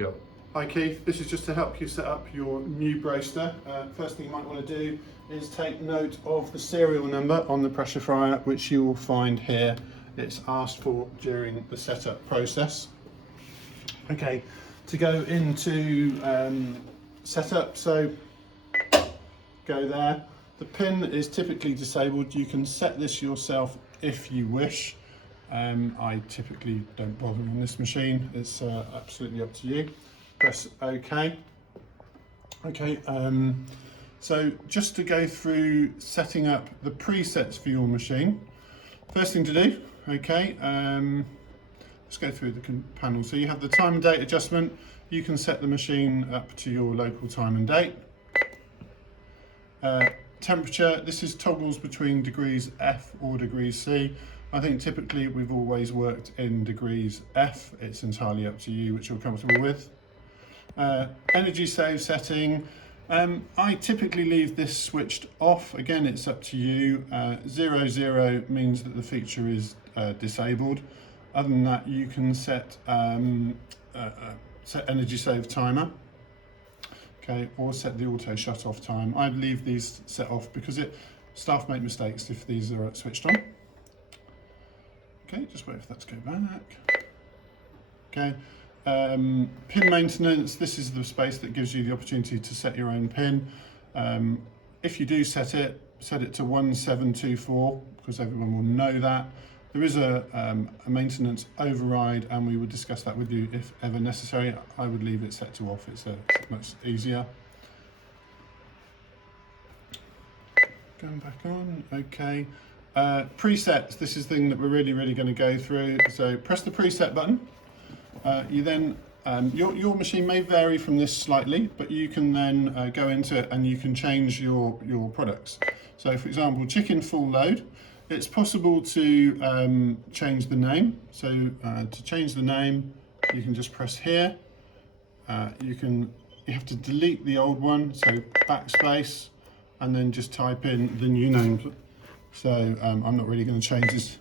go. Hi Keith, this is just to help you set up your new Broaster. First thing you might want to do is take note of the serial number on the pressure fryer, which you will find here. It's asked for during the setup process. Okay, to go into setup, so go there. The pin is typically disabled. You can set this yourself if you wish. I typically don't bother on this machine. It's absolutely up to you. Press OK. Okay, so just to go through setting up the presets for your machine. First thing to do, okay, let's go through the panel. So you have the time and date adjustment. You can set the machine up to your local time and date. Temperature, this is toggles between degrees F or degrees C. I think typically we've always worked in degrees F. It's entirely up to you which you're comfortable with. Energy save setting, I typically leave this switched off. Again, it's up to you. 00 means that the feature is disabled. Other than that, you can set energy save timer, okay, or set the auto shut off time. I'd leave these set off because staff make mistakes if these are switched on. Okay, just wait for that to go back. Okay. Pin maintenance, this is the space that gives you the opportunity to set your own pin. If you do set it to 1724 because everyone will know that. There is a maintenance override and we would discuss that with you if ever necessary. I would leave it set to off, it's much easier. Going back on, okay. Presets, this is the thing that we're really going to go through. So press the preset button. You then, your machine may vary from this slightly, but you can then go into it and you can change your products. So for example, chicken full load, it's possible to change the name. So to change the name, you can just press here. You have to delete the old one, so backspace, and then just type in the new name. So I'm not really going to change this.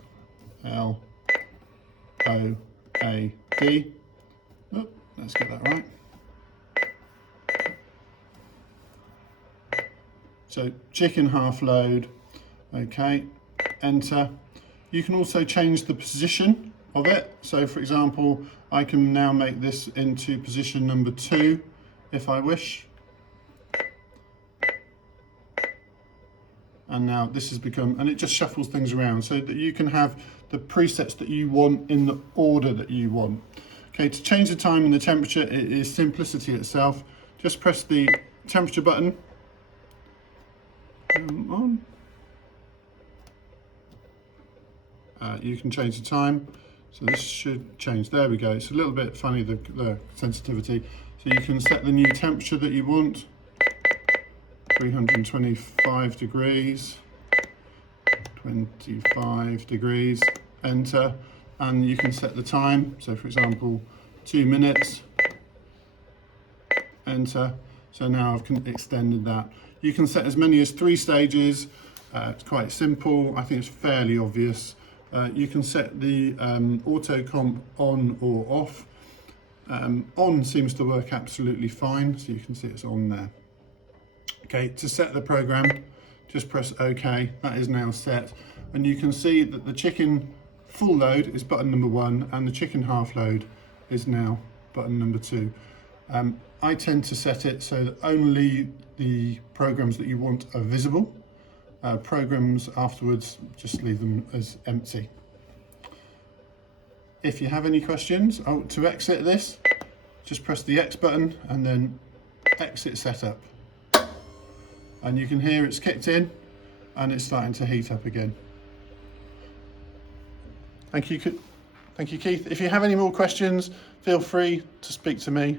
L-O-A-D. Oh, let's get that right. So chicken half load, okay, enter. You can also change the position of it. So for example, I can now make this into position number 2 if I wish. And now this has become, and it just shuffles things around so that you can have the presets that you want in the order that you want. Okay, to change the time and the temperature, it is simplicity itself. Just press the temperature button. Come on. You can change the time. So this should change, there we go. It's a little bit funny, the sensitivity. So you can set the new temperature that you want. 325 degrees, 25 degrees, enter, and you can set the time. So for example, 2 minutes, enter. So now I've extended that. You can set as many as 3 stages. It's quite simple. I think it's fairly obvious. You can set the auto comp on or off. On seems to work absolutely fine, so you can see it's on there. Okay, to set the program, just press OK. That is now set, and you can see that the chicken full load is button number 1 and the chicken half load is now button number 2. I tend to set it so that only the programs that you want are visible. Programs afterwards, just leave them as empty. If you have any questions, to exit this, just press the X button and then exit setup. And you can hear it's kicked in and it's starting to heat up again. Thank you, Keith. If you have any more questions, feel free to speak to me.